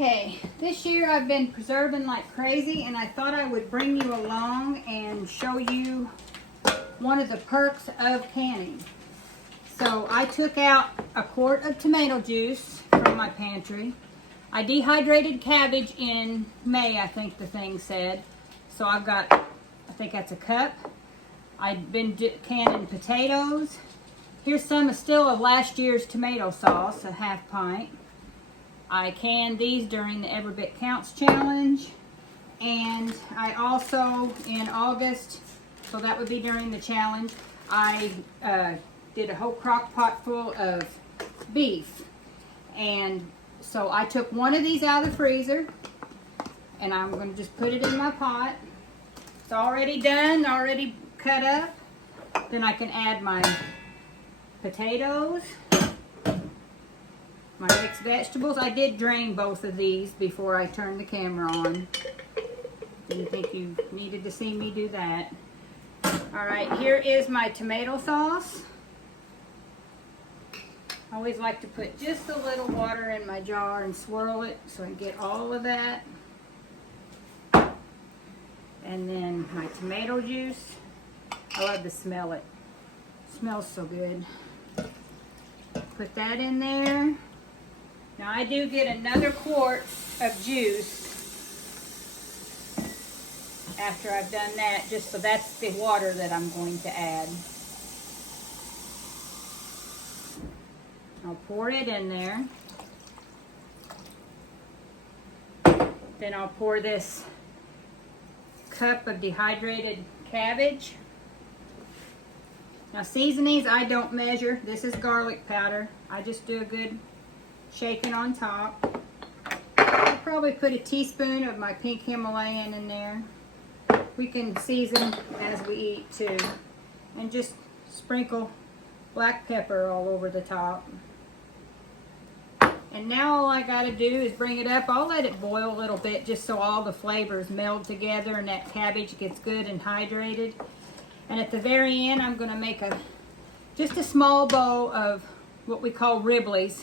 Okay, this year I've been preserving like crazy, and I thought I would bring you along and show you one of the perks of canning. So I took out a quart of tomato juice from my pantry. I dehydrated cabbage in May, I think the thing said. So I've got, I think that's a cup. I've been canning potatoes. Here's some still of last year's tomato sauce, a half pint. I canned these during the Every Bit Counts challenge. And I also, in August, so that would be during the challenge, I did a whole crock pot full of beef. And so I took one of these out of the freezer, and I'm going to just put it in my pot. It's already done, already cut up. Then I can add my potatoes, my mixed vegetables. I did drain both of these before I turned the camera on. Didn't think you needed to see me do that. All right, here is my tomato sauce. I always like to put just a little water in my jar and swirl it so I can get all of that. And then my tomato juice. I love to smell it. It smells so good. Put that in there. Now I do get another quart of juice after I've done that, just so that's the water that I'm going to add. I'll pour it in there. Then I'll pour this cup of dehydrated cabbage. Now seasonings, I don't measure. This is garlic powder. I just do a good shaking on top. I'll probably put a teaspoon of my pink Himalayan in there. We can season as we eat too. And just sprinkle black pepper all over the top. And now all I gotta do is bring it up. I'll let it boil a little bit just so all the flavors meld together and that cabbage gets good and hydrated. And at the very end, I'm gonna make just a small bowl of what we call ribblies,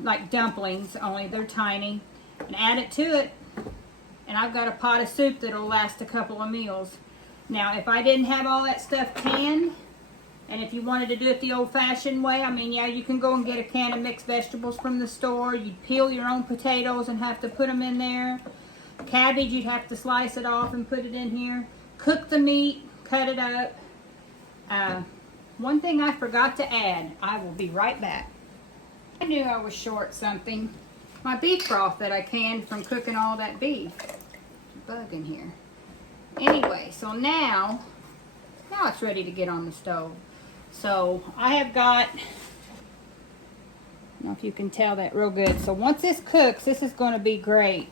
like dumplings, only they're tiny, and add it to it. And I've got a pot of soup that'll last a couple of meals. Now, if I didn't have all that stuff canned, and if you wanted to do it the old-fashioned way, I mean, yeah, you can go and get a can of mixed vegetables from the store. You'd peel your own potatoes and have to put them in there. Cabbage, you'd have to slice it off and put it in here. Cook the meat, cut it up. One thing I forgot to add, I will be right back. I knew I was short something. My beef broth that I canned from cooking all that beef. Bug in here. Anyway, so now it's ready to get on the stove. So I have got, I don't know if you can tell that real good. So once this cooks, this is going to be great.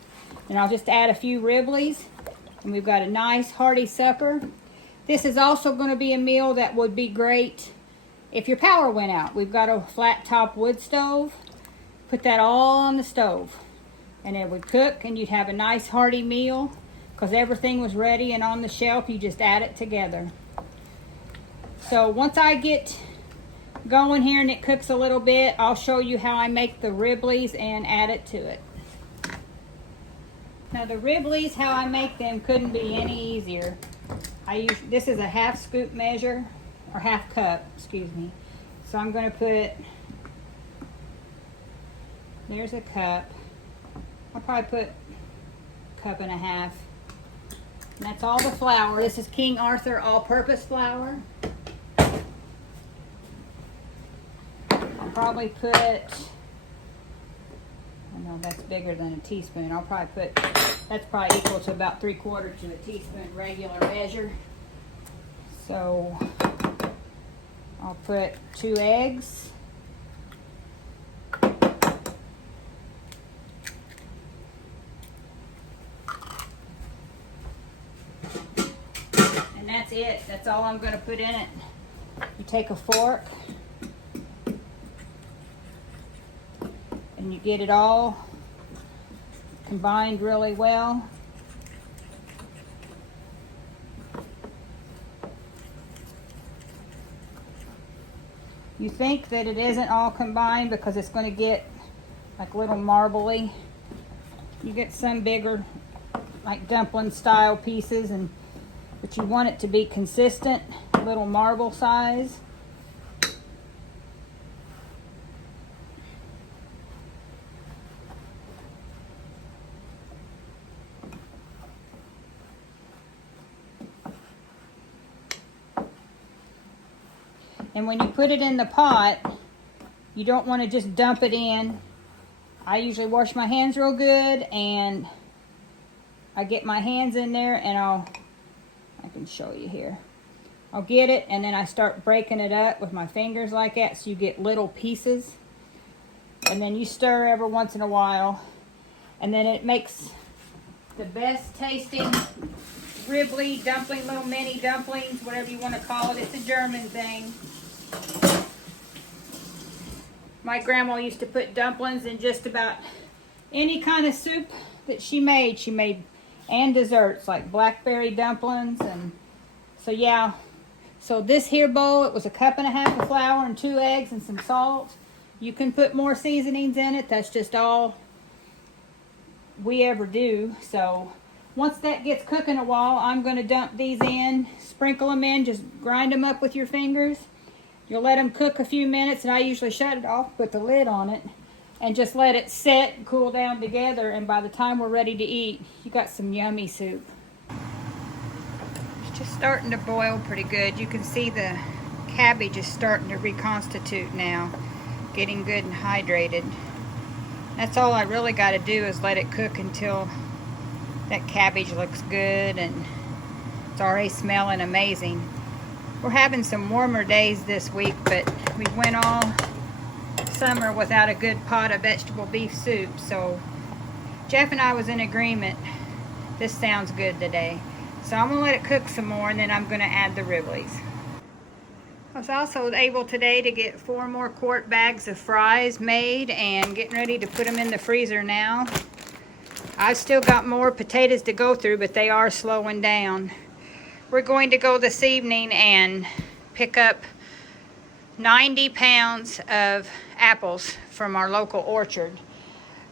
And I'll just add a few ribblies, and we've got a nice hearty supper. This is also going to be a meal that would be great if your power went out. We've got a flat top wood stove. Put that all on the stove, and it would cook, and you'd have a nice hearty meal because everything was ready and on the shelf. You just add it together. So once I get going here and it cooks a little bit, I'll show you how I make the ribblies and add it to it. Now the ribblies, how I make them couldn't be any easier. This is a half scoop measure, or half cup, excuse me. So I'm going to put, there's a cup. I'll probably put a cup and a half. And that's all the flour. This is King Arthur all-purpose flour. I'll probably put, I know that's bigger than a teaspoon. I'll probably put, that's probably equal to about 3/4 of a teaspoon regular measure. So I'll put 2 eggs. And that's it. That's all I'm going to put in it. You take a fork and you get it all combined really well. You think that it isn't all combined because it's going to get like little marbly. You get some bigger, like dumpling style pieces, but you want it to be consistent, little marble size. And when you put it in the pot, you don't want to just dump it in. I usually wash my hands real good, and I get my hands in there, and I can show you here. I'll get it, and then I start breaking it up with my fingers like that, so you get little pieces. And then you stir every once in a while, and then it makes the best tasting ribbly dumpling, little mini dumplings, whatever you want to call it. It's a German thing. My grandma used to put dumplings in just about any kind of soup that she made. She made and desserts like blackberry dumplings, and so yeah. So this here bowl, it was 1.5 cups of flour and 2 eggs and some salt. You can put more seasonings in it. That's just all we ever do. So once that gets cooking a while, I'm going to dump these in, sprinkle them in, just grind them up with your fingers. You'll let them cook a few minutes, and I usually shut it off, put the lid on it, and just let it set and cool down together. And by the time we're ready to eat, you got some yummy soup. It's just starting to boil pretty good. You can see the cabbage is starting to reconstitute now, getting good and hydrated. That's all I really got to do is let it cook until that cabbage looks good and it's already smelling amazing. We're having some warmer days this week, but we went all summer without a good pot of vegetable beef soup. So Jeff and I was in agreement. This sounds good today. So I'm gonna let it cook some more, and then I'm gonna add the Ribleys. I was also able today to get 4 more quart bags of fries made and getting ready to put them in the freezer now. I've still got more potatoes to go through, but they are slowing down. We're going to go this evening and pick up 90 pounds of apples from our local orchard.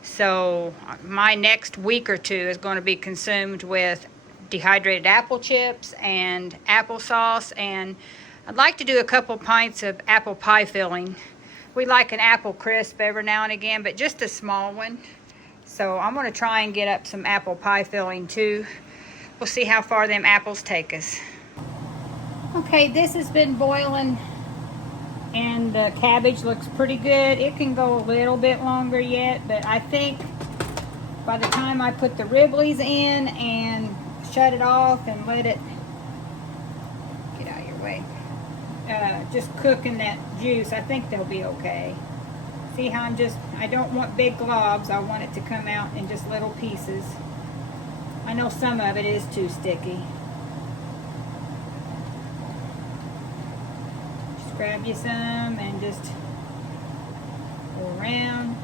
So my next week or two is going to be consumed with dehydrated apple chips and applesauce, and I'd like to do a couple pints of apple pie filling. We like an apple crisp every now and again, but just a small one. So I'm going to try and get up some apple pie filling too. We'll see how far them apples take us. Okay, this has been boiling and the cabbage looks pretty good. It can go a little bit longer yet, but I think by the time I put the Ribleys in and shut it off and let it get out of your way, just cook in that juice, I think they'll be okay. See how I don't want big globs. I want it to come out in just little pieces. I know some of it is too sticky. Just grab you some and just go around.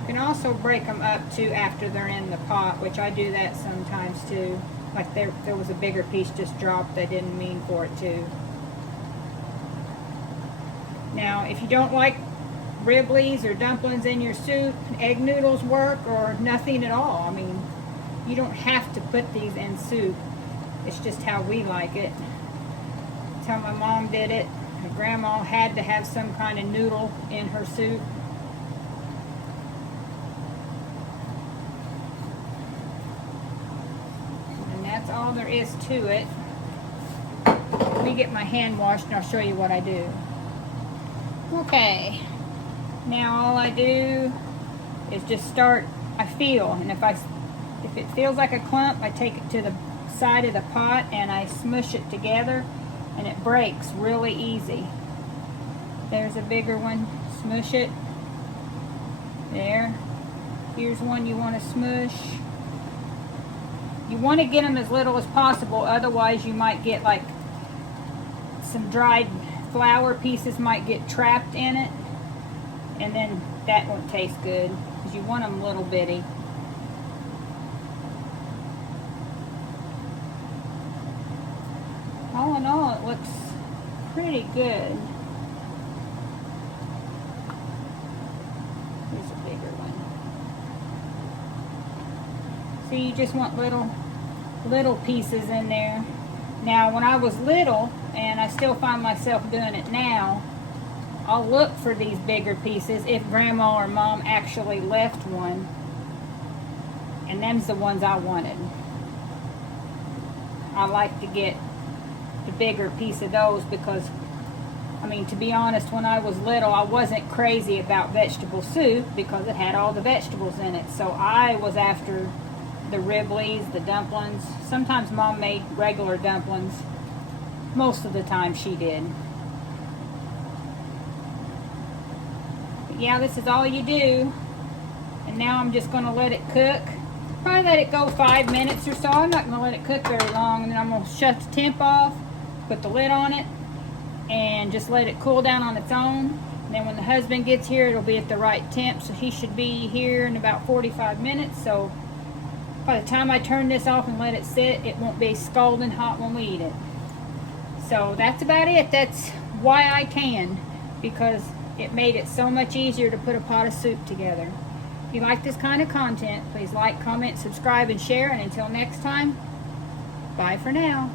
You can also break them up too after they're in the pot, which I do that sometimes too. Like there was a bigger piece just dropped. I didn't mean for it to. Now, if you don't like Ribleys or dumplings in your soup, egg noodles work, or nothing at all. I mean, you don't have to put these in soup. It's just how we like it. That's how my mom did it. My grandma had to have some kind of noodle in her soup. And that's all there is to it. Let me get my hand washed and I'll show you what I do. Okay. Now all I do is just start, I feel, and if it feels like a clump, I take it to the side of the pot and I smush it together and it breaks really easy. There's a bigger one, smush it. There. Here's one you want to smush. You want to get them as little as possible, otherwise you might get like some dried flour pieces might get trapped in it. And then that won't taste good because you want them little bitty. All in all, it looks pretty good. Here's a bigger one. So you just want little pieces in there. Now, when I was little, and I still find myself doing it now, I'll look for these bigger pieces if Grandma or Mom actually left one. And them's the ones I wanted. I like to get the bigger piece of those because, I mean, to be honest, when I was little, I wasn't crazy about vegetable soup because it had all the vegetables in it. So I was after the riblies, the dumplings. Sometimes Mom made regular dumplings. Most of the time she did. But yeah, this is all you do. And now I'm just going to let it cook. Probably let it go 5 minutes or so. I'm not going to let it cook very long. And then I'm going to shut the temp off, put the lid on it, and just let it cool down on its own. And then when the husband gets here, it'll be at the right temp. So he should be here in about 45 minutes. So by the time I turn this off and let it sit, it won't be scalding hot when we eat it. So that's about it. That's why I canned, because it made it so much easier to put a pot of soup together. If you like this kind of content, please like, comment, subscribe, and share. And until next time, bye for now.